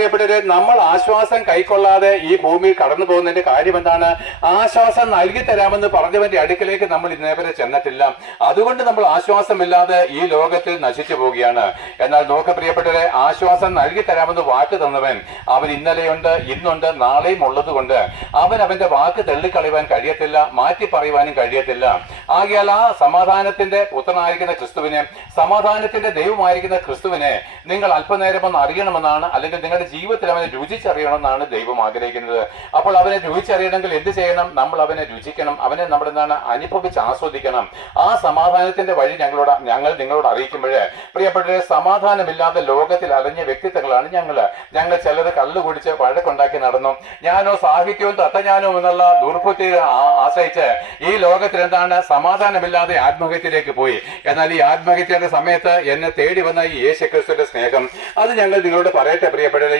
പ്രിയപ്പെട്ടവരെ, നമ്മൾ ആശ്വാസം കൈക്കൊള്ളാതെ ഈ ഭൂമിയിൽ കടന്നു പോകുന്നതിന്റെ കാര്യം എന്താണ്? ആശ്വാസം നൽകി തരാമെന്ന് പറഞ്ഞവന്റെ അടുക്കലേക്ക് നമ്മൾ ഇന്നേവരെ ചെന്നിട്ടില്ല. അതുകൊണ്ട് നമ്മൾ ആശ്വാസമില്ലാതെ ഈ ലോകത്തിൽ നശിച്ചു പോവുകയാണ്. എന്നാൽ നോക്ക് പ്രിയപ്പെട്ടവരെ, ആശ്വാസം നൽകി തരാമെന്ന് വാക്ക് തന്നവൻ അവൻ ഇന്നലെയുണ്ട്, ഇന്നുണ്ട്, നാളെയും ഉള്ളത് കൊണ്ട് അവന്റെ വാക്ക് തള്ളിക്കളയുവാൻ കഴിയത്തില്ല, മാറ്റി പറയുവാനും കഴിയത്തില്ല. ആകയാൽ ആ സമാധാനത്തിന്റെ പുത്രനായിരിക്കുന്ന ക്രിസ്തുവിനെ, സമാധാനത്തിന്റെ ദൈവമായിരിക്കുന്ന ക്രിസ്തുവിനെ നിങ്ങൾ അല്പനേരം ഒന്ന് അറിയണമെന്നാണ്, അല്ലെങ്കിൽ നിങ്ങളുടെ ജീവിതത്തിൽ അവനെ രുചിച്ചറിയണമെന്നാണ് ദൈവം ആഗ്രഹിക്കുന്നത്. അപ്പോൾ അവനെ രുചിച്ചറിയണമെങ്കിൽ എന്ത് ചെയ്യണം? നമ്മൾ അവനെ രുചിക്കണം, അവനെ നമ്മുടെ അനുഭവിച്ച് ആസ്വദിക്കണം. ആ സമാധാനത്തിന്റെ വഴി ഞങ്ങൾ നിങ്ങളോട് അറിയിക്കുമ്പോഴേ പ്രിയപ്പെട്ടവരെ, സമാധാനമില്ലാതെ ലോകത്തിൽ അലഞ്ഞ വ്യക്തിത്വങ്ങളാണ് ഞങ്ങൾ ചിലർ കള്ളു കുടിച്ച് വഴക്കുണ്ടാക്കി നടന്നു. ഞാനോ സാഹിത്യവും തത്വജ്ഞാനവും എന്നുള്ള ദുർബുദ്ധിയെ ആശ്രയിച്ച് ഈ ലോകത്തിൽ സമാധാനമില്ലാതെ ആത്മഹത്യയിലേക്ക് പോയി. എന്നാൽ ഈ ആത്മഹത്യയുടെ സമയത്ത് എന്നെ തേടി വന്ന ഈ യേശുക്രിസ്തുവിന്റെ സ്നേഹം അത് ഞങ്ങൾ നിങ്ങളോട് പറയട്ടെ പ്രിയപ്പെട്ടവരെ.